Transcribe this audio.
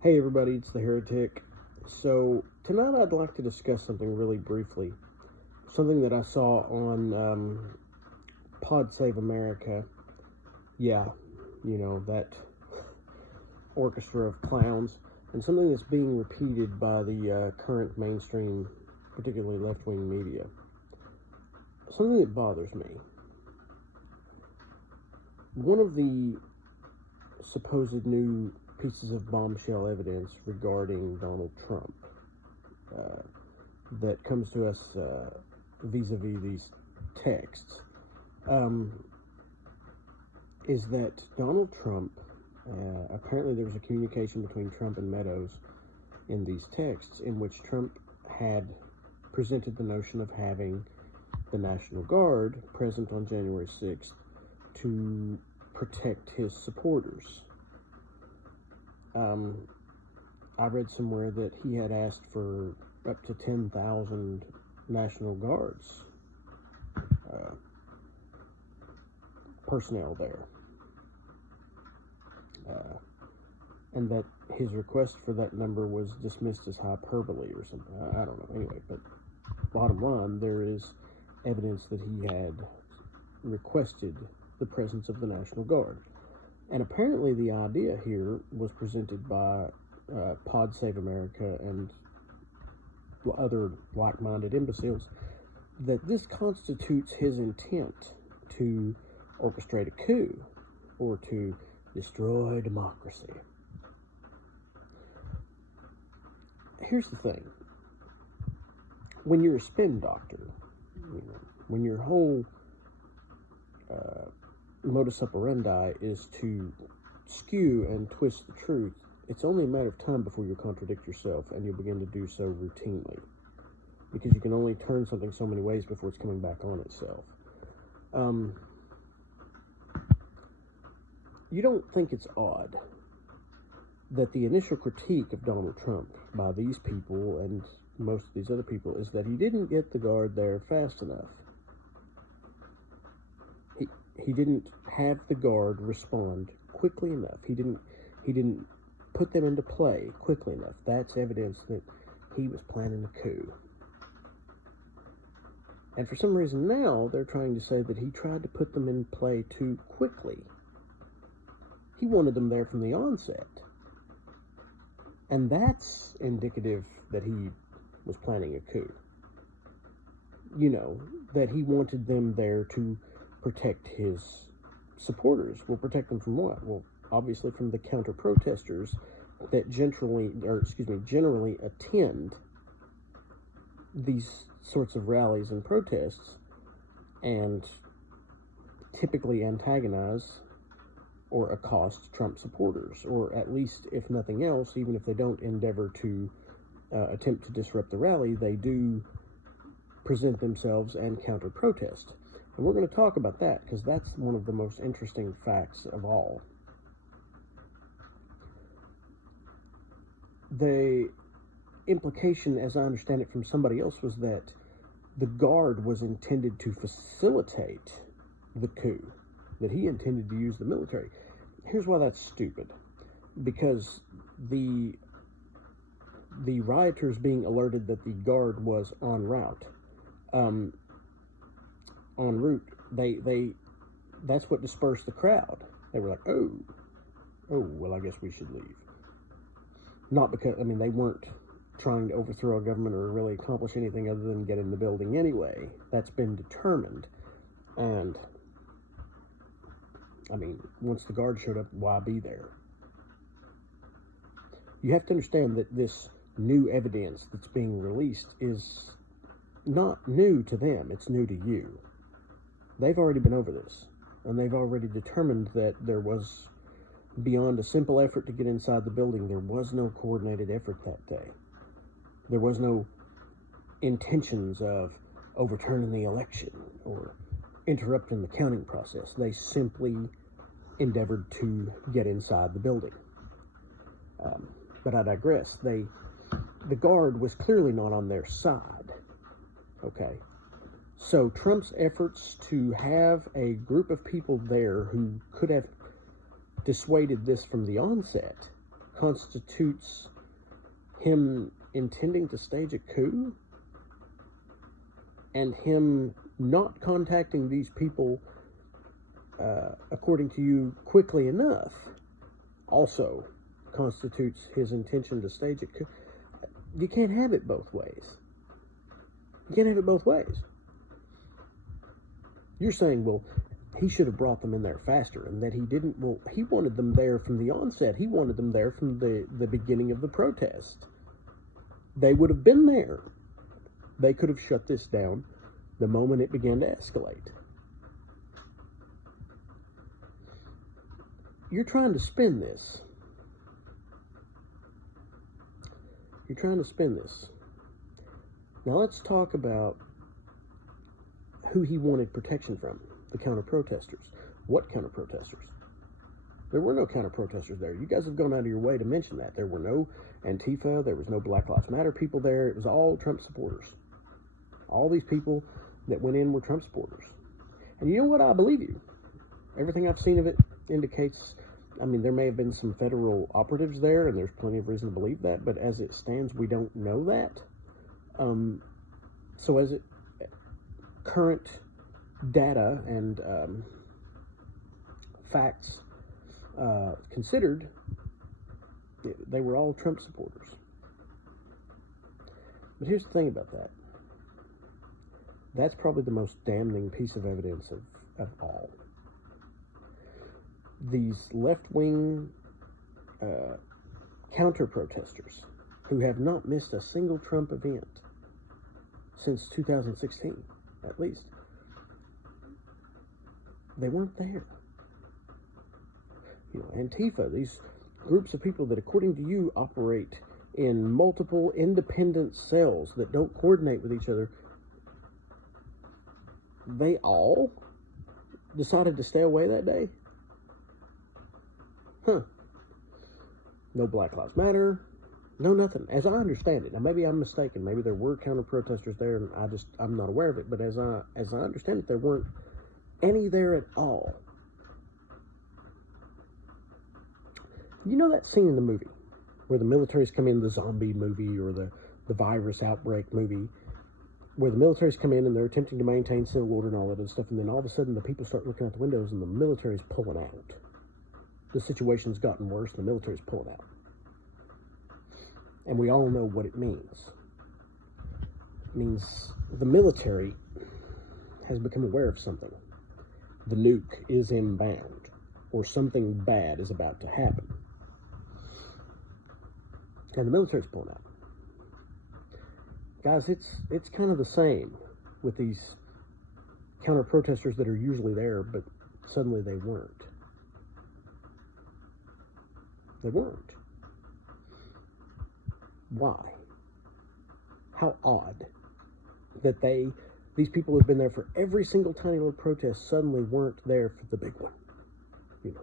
Hey everybody, it's the Heretic. So tonight I'd like to discuss something really briefly. Something that I saw on Pod Save America. Yeah, that orchestra of clowns. And something that's being repeated by the current mainstream, particularly left-wing media. Something that bothers me. One of the supposed new pieces of bombshell evidence regarding Donald Trump that comes to us vis-a-vis these texts is that Donald Trump, apparently there was a communication between Trump and Meadows in these texts in which Trump had presented the notion of having the National Guard present on January 6th to protect his supporters. I read somewhere that he had asked for up to 10,000 National Guards personnel there. And that his request for that number was dismissed as hyperbole or something. I don't know. Anyway, but bottom line, there is evidence that he had requested the presence of the National Guard. And apparently the idea here was presented by Pod Save America and other like-minded imbeciles that this constitutes his intent to orchestrate a coup or to destroy democracy. Here's the thing. When you're a spin doctor, when your whole modus operandi is to skew and twist the truth, it's only a matter of time before you'll contradict yourself, and you'll begin to do so routinely, because you can only turn something so many ways before it's coming back on itself. You don't think it's odd that the initial critique of Donald Trump by these people and most of these other people is that he didn't get the Guard there fast enough. He didn't have the Guard respond quickly enough. He didn't put them into play quickly enough. That's evidence that he was planning a coup. And for some reason now, they're trying to say that he tried to put them in play too quickly. He wanted them there from the onset. And that's indicative that he was planning a coup. That he wanted them there to protect his supporters. Well, protect them from what? Well, obviously from the counter-protesters that generally attend these sorts of rallies and protests and typically antagonize or accost Trump supporters, or at least, if nothing else, even if they don't endeavor to attempt to disrupt the rally, they do present themselves and counter-protest. And we're going to talk about that, because that's one of the most interesting facts of all. The implication, as I understand it from somebody else, was that the Guard was intended to facilitate the coup, that he intended to use the military. Here's why that's stupid. Because the rioters being alerted that the Guard was en route, that's what dispersed the crowd. They were like, oh, well, I guess we should leave. Not because, they weren't trying to overthrow a government or really accomplish anything other than get in the building anyway. That's been determined. And, once the Guard showed up, why be there? You have to understand that this new evidence that's being released is not new to them. It's new to you. They've already been over this, and they've already determined that there was, beyond a simple effort to get inside the building, there was no coordinated effort that day. There was no intentions of overturning the election or interrupting the counting process. They simply endeavored to get inside the building. But I digress. The Guard was clearly not on their side. Okay? So Trump's efforts to have a group of people there who could have dissuaded this from the onset constitutes him intending to stage a coup, and him not contacting these people, according to you, quickly enough, also constitutes his intention to stage a coup. You can't have it both ways. You can't have it both ways. You're saying, well, he should have brought them in there faster, and that he didn't. Well, he wanted them there from the onset. He wanted them there from the beginning of the protest. They would have been there. They could have shut this down the moment it began to escalate. You're trying to spin this. You're trying to spin this. Now let's talk about who he wanted protection from. The counter-protesters. What counter-protesters? There were no counter-protesters there. You guys have gone out of your way to mention that. There were no Antifa. There was no Black Lives Matter people there. It was all Trump supporters. All these people that went in were Trump supporters. And you know what? I believe you. Everything I've seen of it indicates, I mean, there may have been some federal operatives there, and there's plenty of reason to believe that, but as it stands, we don't know that. So as it current data and facts considered, they were all Trump supporters. But here's the thing about that. That's probably the most damning piece of evidence of all. These left-wing counter-protesters who have not missed a single Trump event since 2016, at least, they weren't there. You know, Antifa, these groups of people that, according to you, operate in multiple independent cells that don't coordinate with each other, they all decided to stay away that day? Huh. No Black Lives Matter, no nothing, as I understand it. Now, maybe I'm mistaken. Maybe there were counter-protesters there, and I'm not aware of it. But as I understand it, there weren't any there at all. You know that scene in the movie where the militaries come in, the zombie movie or the virus outbreak movie, where the militaries come in and they're attempting to maintain civil order and all that other stuff, and then all of a sudden the people start looking out the windows and the military's pulling out. The situation's gotten worse and the military's pulling out. And we all know what it means. It means the military has become aware of something. The nuke is inbound, or something bad is about to happen. And the military's pulling out. Guys, it's kind of the same with these counter-protesters that are usually there, but suddenly they weren't. They weren't. Why? How odd that these people who have been there for every single tiny little protest suddenly weren't there for the big one. You know.